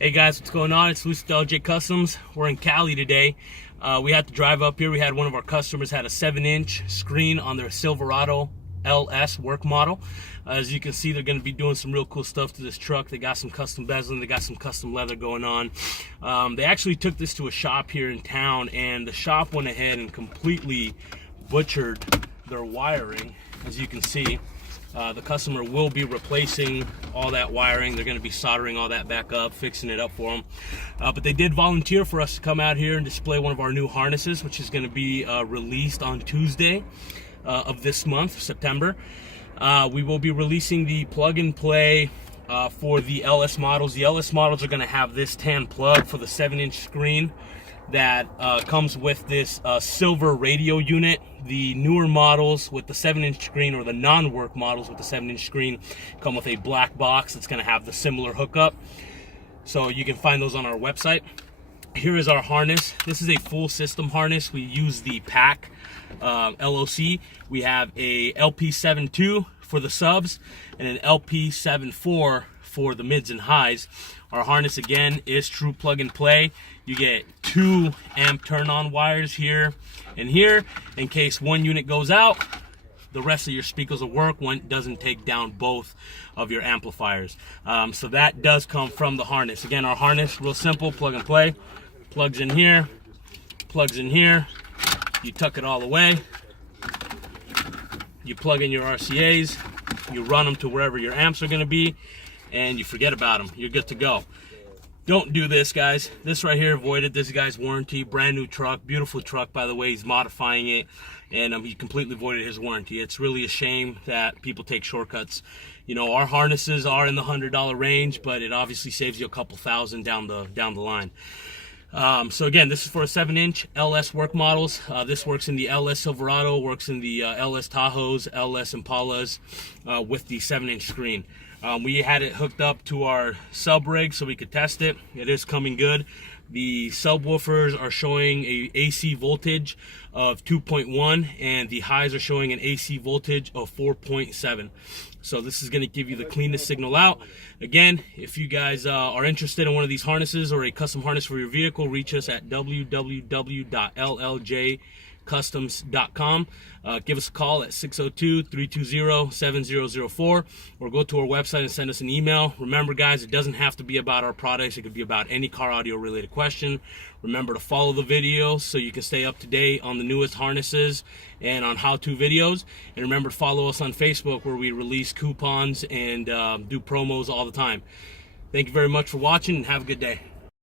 Hey guys, what's going on? It's Lucid LJ Customs. We're in Cali today. We had to drive up here. We had one of our customers had a 7-inch screen on their Silverado L.S work model. As you can see, they're going to be doing some real cool stuff to this truck. They got some custom bezeling, they got some custom leather going on. They actually took this to a shop here in town, and the shop went ahead and completely butchered their wiring. As you can see, the customer will be replacing all that wiring. They're going to be soldering all that back up, fixing it up for them. But they did volunteer for us to come out here and display one of our new harnesses, which is going to be released on Tuesday of this month, September. We will be releasing the plug-and-play for the LS models. The LS models are going to have this tan plug for the 7-inch screen that comes with this silver radio unit. The newer models with the 7-inch screen, or the non-work models with the 7-inch screen, come with a black box that's going to have the similar hookup. So you can find those on our website. Here is our harness. This is a full system harness. We use the pack LOC. We have a LP72 for the subs and an LP74 for the mids and highs. Our harness again is true plug and play. You get 2 amp turn-on wires here and here. In case one unit goes out, the rest of your speakers will work. One doesn't take down both of your amplifiers. So that does come from the harness. Again, our harness, real simple, plug and play. Plugs in here, plugs in here. You tuck it all away. You plug in your RCAs. You run them to wherever your amps are going to be, and you forget about them. You're good to go. Don't do this, guys. This right here voided this guy's warranty. Brand new truck, beautiful truck, by the way. He's modifying it, and he completely voided his warranty. It's really a shame that people take shortcuts. You know, our harnesses are in the $100 range, but it obviously saves you a couple thousand down the line. So again, this is for a 7-inch LS work models. This works in the LS Silverado, works in the LS Tahoes, LS Impalas with the 7-inch screen. We had it hooked up to our sub rig so we could test it. It is coming good. The subwoofers are showing a AC voltage of 2.1, and the highs are showing an AC voltage of 4.7. So this is going to give you the cleanest signal out. Again, if you guys are interested in one of these harnesses or a custom harness for your vehicle, reach us at www.LLJcustoms.com. Give us a call at 602-320-7004, or go to our website and send us an email. Remember, guys, it doesn't have to be about our products. It could be about any car audio related question. Remember to follow the videos so you can stay up to date on the newest harnesses and on how-to videos. And remember to follow us on Facebook, where we release coupons and do promos all the time. Thank you very much for watching, and have a good day.